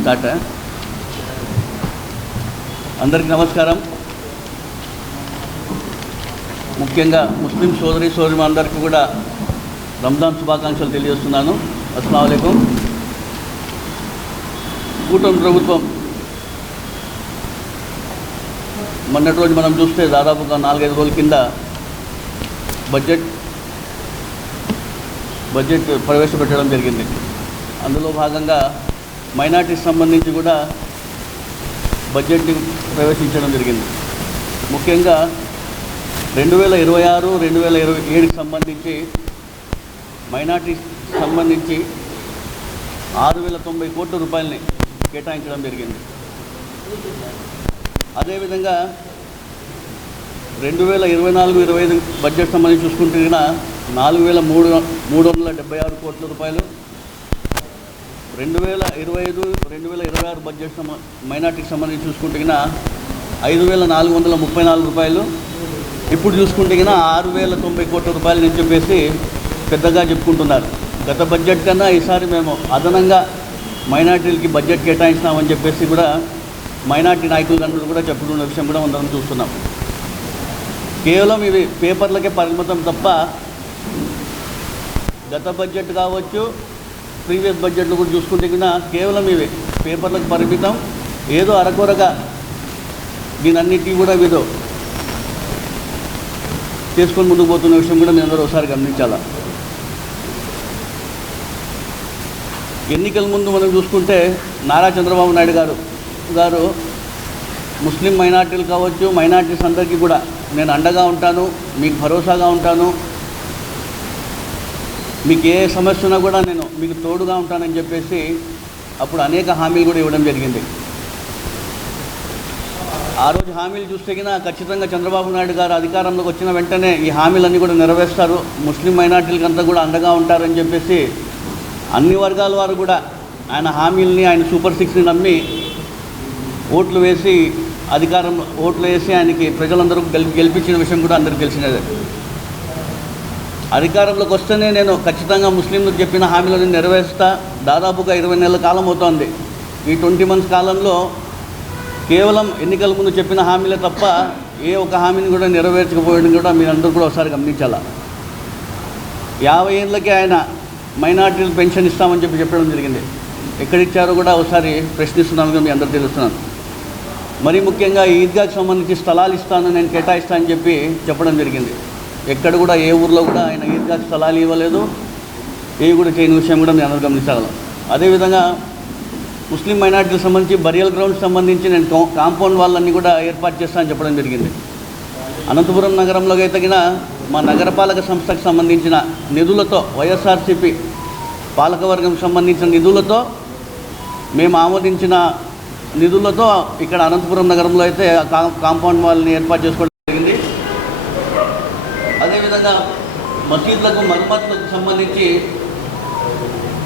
Start. అందరికీ నమస్కారం. ముఖ్యంగా ముస్లిం సోదరిమణులందరికీ కూడా రంజాన్ శుభాకాంక్షలు తెలియజేస్తున్నాను. అస్సలాము అలైకుం. కూటమి ప్రభుత్వం మొన్నటి రోజు మనం చూస్తే దాదాపుగా 4-5 రోజుల కింద బడ్జెట్ ప్రవేశపెట్టడం జరిగింది. అందులో భాగంగా మైనార్టీకి సంబంధించి కూడా బడ్జెట్ని ప్రవేశించడం జరిగింది. ముఖ్యంగా 2026-2027కి సంబంధించి మైనార్టీకి సంబంధించి 6,090 కోట్ల రూపాయలని కేటాయించడం జరిగింది. అదేవిధంగా 2024-25 బడ్జెట్ సంబంధించి చూసుకుంటే 4,376 కోట్ల రూపాయలు, 2025-2026 బడ్జెట్ మైనార్టీకి సంబంధించి చూసుకుంటే 5,434 రూపాయలు, ఇప్పుడు చూసుకుంటే 6,090 కోట్ల రూపాయలు అని చెప్పేసి పెద్దగా చెప్పుకుంటున్నారు. గత బడ్జెట్ కన్నా ఈసారి మేము అదనంగా మైనార్టీలకి బడ్జెట్ కేటాయించినామని చెప్పేసి కూడా మైనార్టీ నాయకులందరూ కూడా చెప్పుకున్న విషయం కూడా మనం చూస్తున్నాం. కేవలం ఇవి పేపర్లకే పరిమితం తప్ప గత బడ్జెట్ కావచ్చు, ప్రీవియస్ బడ్జెట్లు కూడా చూసుకుంటే కేవలం ఇవి పేపర్లకు పరిమితం. ఏదో అరకొరగా దీనన్నిటికీ కూడా ఏదో చేసుకొని ముందుకు పోతున్న విషయం కూడా మీ అందరూ ఒకసారి గమనించాలా. ఎన్నికల ముందు మనం చూసుకుంటే నారా చంద్రబాబు నాయుడు గారు ముస్లిం మైనార్టీలు కావచ్చు, మైనార్టీస్ అందరికీ కూడా నేను అండగా ఉంటాను, మీకు భరోసాగా ఉంటాను, మీకు ఏ సమస్య ఉన్నా కూడా నేను మీకు తోడుగా ఉంటానని చెప్పేసి అప్పుడు అనేక హామీలు కూడా ఇవ్వడం జరిగింది. ఆ రోజు హామీలు చూస్తే ఖచ్చితంగా చంద్రబాబు నాయుడు గారు అధికారంలోకి వచ్చిన వెంటనే ఈ హామీలన్నీ కూడా నెరవేరుస్తారు, ముస్లిం మైనార్టీలకంతా కూడా అండగా ఉంటారని చెప్పేసి అన్ని వర్గాల వారు కూడా ఆయన హామీలని, ఆయన సూపర్ 6ని నమ్మి ఓట్లు వేసి ఆయనకి ప్రజలందరూ గెలిపించిన విషయం కూడా అందరికీ తెలిసినదే. అధికారంలోకి వస్తేనే నేను ఖచ్చితంగా ముస్లింలకు చెప్పిన హామీలను నెరవేరుస్తా. దాదాపుగా 20 నెలల కాలం అవుతోంది. ఈ 20 మంత్స్ కాలంలో కేవలం ఎన్నికల ముందు చెప్పిన హామీలే తప్ప ఏ ఒక్క హామీని కూడా నెరవేర్చకపోవడం కూడా మీరందరూ కూడా ఒకసారి గమనించాలా. 50 ఏళ్ళకి ఆయన మైనార్టీలు పెన్షన్ ఇస్తామని చెప్పడం జరిగింది. ఎక్కడిచ్చారో కూడా ఒకసారి ప్రశ్నిస్తున్నాను, మీ అందరూ తెలుస్తున్నాను. మరీ ముఖ్యంగా ఈద్గాకి సంబంధించి స్థలాలు ఇస్తాను, నేను కేటాయిస్తానని చెప్పడం జరిగింది. ఎక్కడ కూడా ఏ ఊర్లో కూడా ఆయన ఈద్గాకి స్థలాలు ఇవ్వలేదు, ఏవి కూడా చేయని విషయం కూడా మీరు అందరూ గమనించగలం. అదేవిధంగా ముస్లిం మైనార్టీలకు సంబంధించి బరియల్ గ్రౌండ్స్ సంబంధించి నేను కాంపౌండ్ వాళ్ళన్నీ కూడా ఏర్పాటు చేస్తానని చెప్పడం జరిగింది. అనంతపురం నగరంలో అయితే మా నగరపాలక సంస్థకు సంబంధించిన నిధులతో, వైఎస్ఆర్సీపీ పాలకవర్గం సంబంధించిన నిధులతో, మేము ఆమోదించిన నిధులతో ఇక్కడ అనంతపురం నగరంలో అయితే కాంపౌండ్ వాళ్ళని ఏర్పాటు చేసుకోవడం జరిగింది. అదేవిధంగా మసీదులకు మరమ్మతులకు సంబంధించి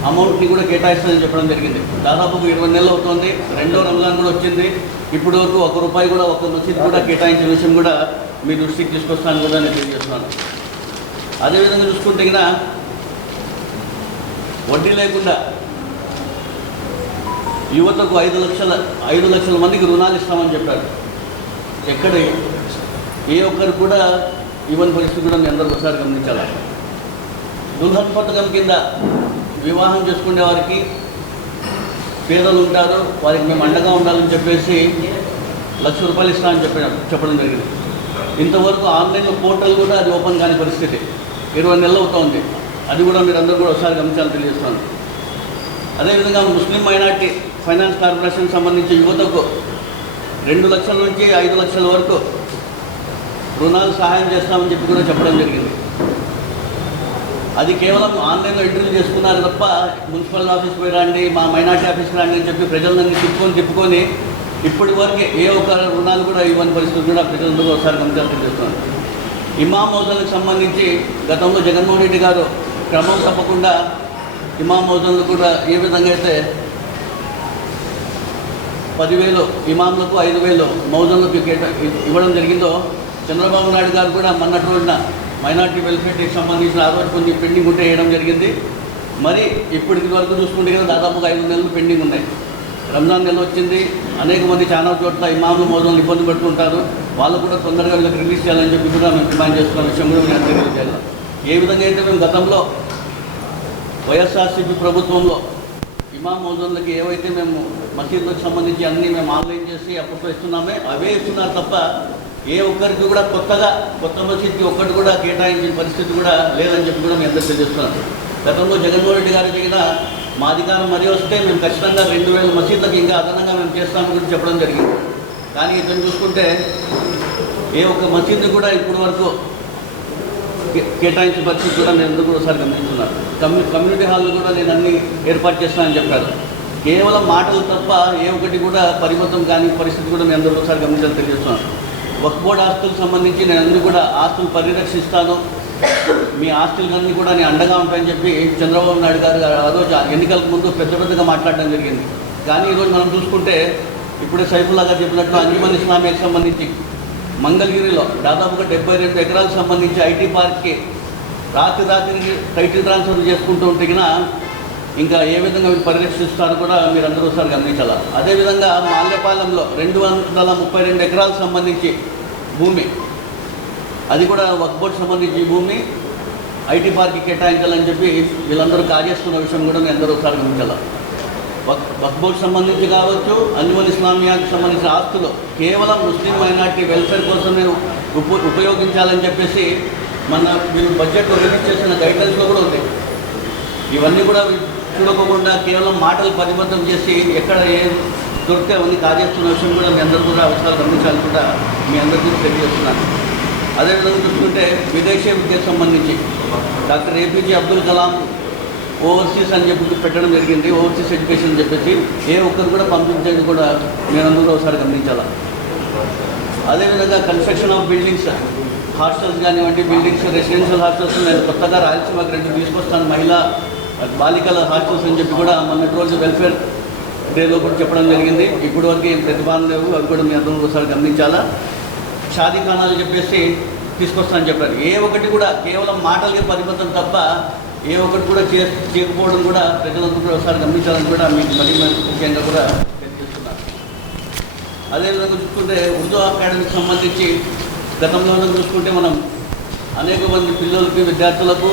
అమౌంట్ని కూడా కేటాయిస్తానని చెప్పడం జరిగింది. దాదాపుగా 20 నెలలు అవుతుంది. 2వ రంజాన్ కూడా వచ్చింది. ఇప్పటి వరకు ₹1 కూడా ఒక్క మసీద్ కూడా కేటాయించిన విషయం కూడా మీ దృష్టికి తీసుకొస్తాను కూడా నేను తెలియజేస్తున్నాను. అదేవిధంగా చూసుకుంటే వడ్డీ లేకుండా యువతకు 5 లక్షల మందికి రుణాలు ఇస్తామని చెప్పారు. ఎక్కడ ఏ ఒక్కరు కూడా ఇవ్వని పరిస్థితి కూడా మీ అందరూ ఒకసారి గమనించాలి. దుల్హన్ పథకం కింద వివాహం చేసుకునే వారికి, పేదలు ఉంటారు, వారికి మేము అండగా ఉండాలని చెప్పేసి ₹1,00,000 ఇస్తామని చెప్పడం జరిగింది. ఇంతవరకు ఆన్లైన్లో పోర్టల్ కూడా అది ఓపెన్ కాని పరిస్థితి. 20 నెలలు అవుతుంది. అది కూడా మీరు అందరూ కూడా ఒకసారి గమనించాలని తెలియజేస్తున్నాను. అదేవిధంగా ముస్లిం మైనార్టీ ఫైనాన్స్ కార్పొరేషన్ సంబంధించి యువతకు 2 లక్షల నుంచి 5 లక్షల వరకు రుణాలు సహాయం చేస్తామని కూడా చెప్పడం జరిగింది. అది కేవలం ఆన్లైన్లో ఎంట్రీలు చేసుకున్నారు తప్ప మున్సిపల్ ఆఫీస్కి పోయి రండి, మా మైనార్టీ ఆఫీస్కి రండి అని చెప్పి ప్రజలందరినీ తిప్పుకొని ఇప్పటి వరకు ఏ ఒక్క రుణాలు కూడా ఇవ్వని పరిస్థితి కూడా ప్రజలందరూ ఒకసారి గమనించాలని చేస్తున్నారు. ఇమాం మౌజన్లకు సంబంధించి గతంలో జగన్మోహన్ రెడ్డి గారు క్రమం తప్పకుండా ఇమాం మౌజన్లు కూడా ఏ విధంగా అయితే 10,000 ఇమాంలకు 5,000 మౌజన్లకు ఇవ్వడం జరిగిందో, చంద్రబాబు నాయుడు గారు కూడా మొన్నటి రోజున మైనార్టీ వెల్ఫేర్కి సంబంధించిన ఆ రోజు కొన్ని పెండింగ్ ఉంటే వేయడం జరిగింది. మరి ఇప్పటికి వరకు చూసుకుంటే దాదాపుగా 5 నెలలు పెండింగ్ ఉన్నాయి. రంజాన్ నెల వచ్చింది, అనేక మంది చాలా చోట్ల ఇమాములు మోదలు ఇబ్బంది పెట్టుకుంటారు, వాళ్ళు కూడా తొందరగా వీళ్ళకి రిలీజ్ చేయాలని చెప్పి కూడా మేము డిమాండ్ చేస్తున్న విషయం కూడా మేము తెలియజేయాలి. ఏ విధంగా అయితే మేము గతంలో వైఎస్ఆర్సీపీ ప్రభుత్వంలో ఇమామ్ మౌజన్లకి ఏవైతే మేము మసీదులకు సంబంధించి అన్నీ మేము ఆన్లైన్ చేసి అప్పట్లో ఇస్తున్నామే అవే ఇస్తున్నారు తప్ప ఏ ఒక్కరికి కూడా కొత్త మసీద్కి ఒక్కటి కూడా కేటాయించిన పరిస్థితి కూడా లేదని చెప్పి కూడా మేము అందరూ తెలియజేస్తున్నాం. గతంలో జగన్మోహన్ రెడ్డి గారి దగ్గర మా అధికారం మరీ వస్తే మేము ఖచ్చితంగా 2000 మసీదులకు ఇంకా అదనంగా మేము చేస్తామని కూడా చెప్పడం జరిగింది. కానీ ఇతను చూసుకుంటే ఏ ఒక్క మసీద్ని కూడా ఇప్పటి వరకు కేటాయించిన పరిస్థితి కూడా నేను ఎందుకు ఒకసారి గమనిస్తున్నాను. కమ్యూనిటీ హాల్ కూడా నేను అన్ని ఏర్పాటు చేస్తానని చెప్పారు. కేవలం మాటలు తప్ప ఏ ఒక్కటి కూడా పరిమితం కాని పరిస్థితి కూడా నేను అందరూ ఒకసారి గమనించాలని తెలియజేస్తున్నాను. వక్ఫ్ బోర్డు ఆస్తులకు సంబంధించి నేను అన్ని కూడా ఆస్తులు పరిరక్షిస్తాను, మీ ఆస్తులన్నీ కూడా నేను అండగా ఉంటాయని చెప్పి చంద్రబాబు నాయుడు గారు ఆ రోజు ఎన్నికలకు ముందు పెద్దగా మాట్లాడడం జరిగింది. కానీ ఈరోజు మనం చూసుకుంటే ఇప్పుడే సైఫుల్లా గారు చెప్పినట్లు అంజుమన్ ఇస్లామియాకి సంబంధించి మంగళగిరిలో దాదాపుగా 72 ఎకరాలకు సంబంధించి ఐటీ పార్క్కి రాత్రికి టైటిల్ ట్రాన్స్ఫర్ చేసుకుంటూ ఉంటే ఇంకా ఏ విధంగా మీరు పరిరక్షిస్తారో కూడా మీరు అందరూ ఒకసారి గమనించాలి. అదేవిధంగా మాల్యపాలెంలో 232 ఎకరాలకు సంబంధించి భూమి, అది కూడా వక్ఫ్ బోర్డు సంబంధించి భూమి ఐటీ పార్క్కి కేటాయించాలని చెప్పి వీళ్ళందరూ కార్యేస్తున్న విషయం కూడా మీరు అందరూ ఒకసారి గమనించాలి. వక్ఫ్ బోర్డు సంబంధించి కావచ్చు, అంజుమన్ ఇస్లామియాకి సంబంధించిన ఆస్తులు కేవలం ముస్లిం మైనార్టీ వెల్ఫేర్ కోసం నేను ఉపయోగించాలని చెప్పేసి మన వీళ్ళు బడ్జెట్లో రిలీజ్ చేసిన గైడ్లైన్స్లో కూడా ఉంది. ఇవన్నీ కూడా చూడకుండా కేవలం మాటలు పరిమితం చేసి ఎక్కడ ఏం దొరికితే అవన్నీ కార్యేస్తున్న విషయం కూడా మీ అందరూ కూడా అవసరాలు గమనించాలని కూడా మీ అందరికీ తెలియజేస్తున్నాను. అదేవిధంగా చూసుకుంటే విదేశీ విద్యకు సంబంధించి doctor APJ Abdul Kalam overseas అని చెప్పి పెట్టడం జరిగింది. ఓవర్సీస్ ఎడ్యుకేషన్ అని చెప్పేసి ఏ ఒక్కరు కూడా పంపించేది కూడా మీరందరూ ఒకసారి గమనించాలి. అదేవిధంగా కన్స్ట్రక్షన్ ఆఫ్ బిల్డింగ్స్, హాస్టల్స్ కానివ్వండి, బిల్డింగ్స్ రెసిడెన్షియల్ హాస్టల్స్ నేను కొత్తగా రాయలసీమకి 2 తీసుకొస్తాను, మహిళా బాలికల హాస్టల్స్ అని చెప్పి కూడా మొన్నటి రోజు వెల్ఫేర్ డేలో కూడా చెప్పడం జరిగింది. ఇప్పటి వరకు ఏం ప్రతిపాదన లేవు, అవి కూడా మీ అందరూ ఒకసారి గమనించాలా. షాదీ ఖానాలు చెప్పేసి తీసుకొస్తానని చెప్పారు. ఏ ఒక్కటి కూడా కేవలం మాటలకి పరిమితం తప్ప ఏ ఒక్కటి కూడా చేయకపోవడం కూడా ప్రజలందరూ కూడా ఒకసారి గమనించాలని కూడా మీకు మరీ ముఖ్యంగా కూడా తెలియజేస్తున్నారు. అదేవిధంగా చూసుకుంటే ఉర్దూ అకాడమీకి సంబంధించి గతంలో చూసుకుంటే మనం అనేక మంది పిల్లలకి విద్యార్థులకు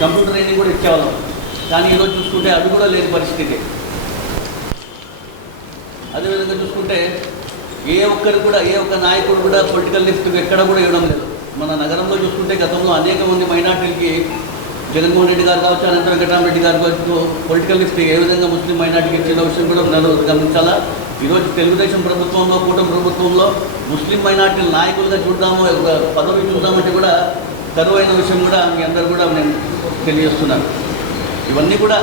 కంప్యూటర్ ట్రైనింగ్ కూడా ఇచ్చేవాళ్ళం. కానీ ఈరోజు చూసుకుంటే అది కూడా లేని పరిస్థితి. అదేవిధంగా చూసుకుంటే ఏ ఒక్క నాయకుడు కూడా పొలిటికల్ లిఫ్ట్ ఎక్కడ కూడా ఇవ్వడం లేదు. మన నగరంలో చూసుకుంటే గతంలో అనేక మంది మైనార్టీలకి జగన్మోహన్ రెడ్డి గారు కావచ్చు, అనంత వెంకటరామరెడ్డి గారు కావచ్చు పొలిటికల్ లిఫ్ట్ ఏ విధంగా ముస్లిం మైనార్టీకి ఇచ్చిన విషయం కూడా నలుగురు గమనించాలా. ఈరోజు తెలుగుదేశం ప్రభుత్వంలో, కూటమి ప్రభుత్వంలో ముస్లిం మైనార్టీల నాయకులుగా చూద్దాము, పదవి చూద్దామంటే కూడా కరువైన విషయం కూడా మీ అందరూ కూడా నేను తెలియజేస్తున్నాను. ఇవన్నీ కూడా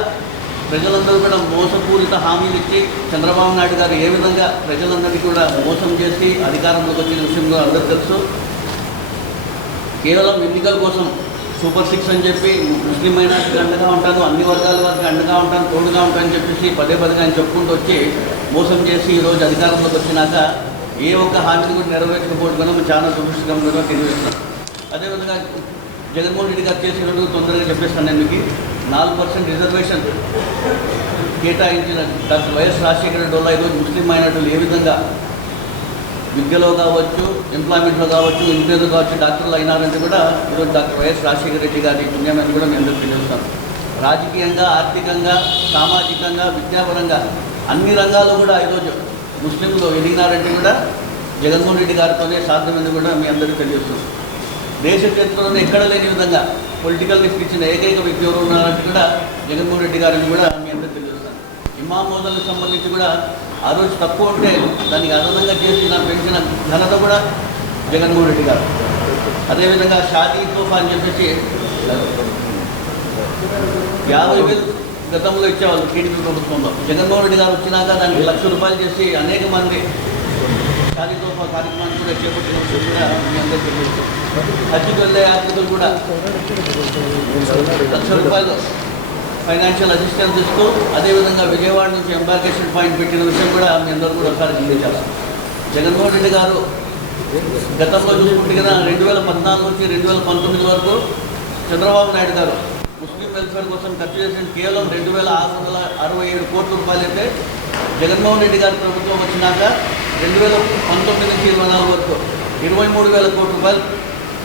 ప్రజలందరూ కూడా మోసపూరిత హామీలు ఇచ్చి చంద్రబాబు నాయుడు గారు ఏ విధంగా ప్రజలందరికీ కూడా మోసం చేసి అధికారంలోకి వచ్చిన విషయం కూడా అందరూ తెలుసు. కేవలం ఎన్నికల కోసం సూపర్ 6 అని చెప్పి ముస్లిం మైనార్టీకి అండగా ఉంటాను, అన్ని వర్గాల వారికి అండగా ఉంటాను, తోడుగా ఉంటానని చెప్పేసి పదే ఆయన చెప్పుకుంటూ వచ్చి మోసం చేసి ఈరోజు అధికారంలోకి వచ్చినాక ఏ ఒక్క హామీని కూడా నెరవేర్చకపోవడం చాలా దురదృష్టకరంగా తెలియజేస్తున్నాను. అదేవిధంగా జగన్మోహన్ రెడ్డి గారు చేసినట్టు తొందరగా చెప్పేస్తాను. నేను మీకు 4% రిజర్వేషన్ కేటాయించిన డాక్టర్ వైఎస్ రాజశేఖర రెడ్డి వల్ల ఈరోజు ముస్లిం మైనార్టీలు ఏ విధంగా విద్యలో కావచ్చు, ఎంప్లాయ్మెంట్లో కావచ్చు, ఇంజనీర్లు కావచ్చు, డాక్టర్లు అయినారంటే కూడా ఈరోజు డాక్టర్ వైఎస్ రాజశేఖర రెడ్డి గారి పుణ్యమని కూడా మేము అందరికీ తెలుస్తాం. రాజకీయంగా, ఆర్థికంగా, సామాజికంగా, విద్యాపరంగా అన్ని రంగాల్లో కూడా ఈరోజు ముస్లింలు ఎదిగినారంటే కూడా జగన్మోహన్ రెడ్డి గారితోనే సాధ్యమని కూడా మీ అందరికీ తెలియజేస్తున్నాం. దేశ చరిత్రలో ఎక్కడ లేని విధంగా పొలిటికల్ లిఫ్ట్ ఇచ్చిన ఏకైక వ్యక్తి ఎవరు ఉన్నారంటే కూడా జగన్మోహన్ రెడ్డి గారిని కూడా మీ అందరికీ తెలియజేస్తాను. ఇమాం మోదల్కి సంబంధించి కూడా ఆ రోజు తక్కువ ఉంటే దానికి అదనంగా చేసి నాకు పెంచిన ఘనత కూడా జగన్మోహన్ రెడ్డి గారు. అదేవిధంగా షాదీ తోఫా అని చెప్పేసి 50,000 గతంలో ఇచ్చేవాళ్ళు టీడీపీ ప్రభుత్వంలో. జగన్మోహన్ రెడ్డి గారు వచ్చినాక దానికి ₹1,00,000 చేసి అనేక మంది షాదీ తోఫా కార్యక్రమాన్ని కూడా చేపట్టిన విషయం కూడా మీ అందరికీ తెలియదు. హజ్కి వెళ్ళే యాత్రికులు కూడా ₹1,00,000 ఫైనాన్షియల్ అసిస్టెన్స్ ఇస్తూ అదేవిధంగా విజయవాడ నుంచి ఎంబార్కేషన్ పాయింట్ పెట్టిన విషయం కూడా మీ అందరూ కూడా ఒకసారి గమనించాలి. జగన్మోహన్ రెడ్డి గారు గతంలో చూసుకుంటే కదా 2014 నుంచి 2019 వరకు చంద్రబాబు నాయుడు గారు ముస్లిం వెల్ఫేర్ కోసం ఖర్చు చేసిన కేవలం ₹2,667 కోట్ల అయితే జగన్మోహన్ రెడ్డి గారి ప్రభుత్వం వచ్చినాక 2019 నుంచి 24 వరకు 23,000 కోట్ల రూపాయలు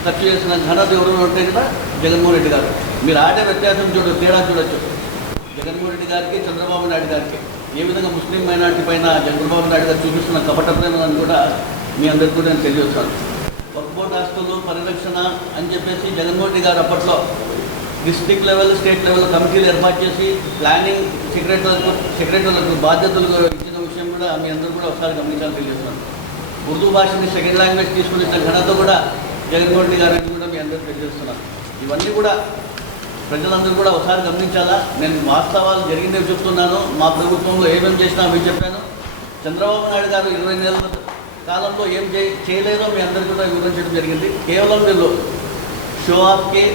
ఖర్చు చేసిన ఘనత ఎవరు ఉంటే కదా జగన్మోహన్ రెడ్డి గారు. మీరు ఆడే వ్యత్యాసం తేడా చూడొచ్చు జగన్మోహన్ రెడ్డి గారికి, చంద్రబాబు నాయుడు గారికి. ఏ విధంగా ముస్లిం మైనార్టీ పైన చంద్రబాబు నాయుడు గారు చూపిస్తున్న కపట ప్రేమలను కూడా మీ అందరికీ కూడా నేను తెలియజేస్తాను. వర్క్ బోర్డ్ ఆస్తులు పరిరక్షణ అని చెప్పేసి జగన్మోహన్ రెడ్డి గారు అప్పట్లో డిస్ట్రిక్ట్ లెవెల్, స్టేట్ లెవెల్ కమిటీలు ఏర్పాటు చేసి ప్లానింగ్ సెక్రటరీలకు బాధ్యతలు ఇచ్చిన విషయం కూడా మీ అందరూ కూడా ఒకసారి గమనించాలని తెలియజేస్తున్నాను. ఉర్దూ భాషని సెకండ్ లాంగ్వేజ్ తీసుకుని ఇచ్చిన ఘనత కూడా జగన్మోహన్ రెడ్డి గారిని కూడా మీ అందరూ తెలియజేస్తున్నాను. ఇవన్నీ కూడా ప్రజలందరూ కూడా ఒకసారి గమనించాలా. నేను వాస్తవాలు జరిగిందేవి చెప్తున్నాను. మా ప్రభుత్వంలో ఏమేమి చేసినా అవి చెప్పాను. చంద్రబాబు నాయుడు గారు 20 నెలల కాలంలో ఏం చేయలేదో మీ అందరికీ కూడా వివరించడం జరిగింది. కేవలం వీళ్ళు షో ఆఫ్కి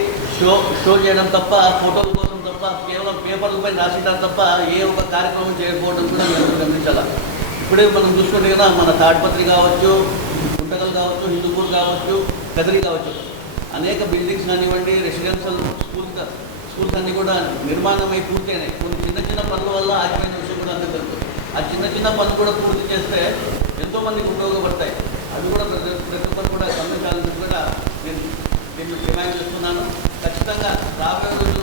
షో చేయడం తప్ప, ఫోటోల కోసం తప్ప, కేవలం పేపర్లపై రాసేయడం తప్ప ఏ ఒక్క కార్యక్రమం చేయకపోవడం కూడా మీ అందరూ గమనించాలా. ఇప్పుడే మనం చూసుకుంటే కదా మన తాడిపత్రి కావచ్చు, గుంటకల్ కావచ్చు, హిందూపూర్ కావచ్చు, కదిరి కావచ్చు, అనేక బిల్డింగ్స్ కానివ్వండి, రెసిడెన్షియల్ స్కూల్స్ అన్నీ కూడా నిర్మాణమై పూర్తయినాయి. కొన్ని చిన్న పనుల వల్ల ఆగిపోయిన విషయం కూడా అందరూ తెలుసు. ఆ చిన్న పనులు కూడా పూర్తి చేస్తే ఎంతోమందికి ఉపయోగపడతాయి. అది కూడా ప్రతి ఒక్కరు కూడా గమనించాలని కూడా నేను డిమాండ్ చేస్తున్నాను. ఖచ్చితంగా రాబోయే రోజుల్లో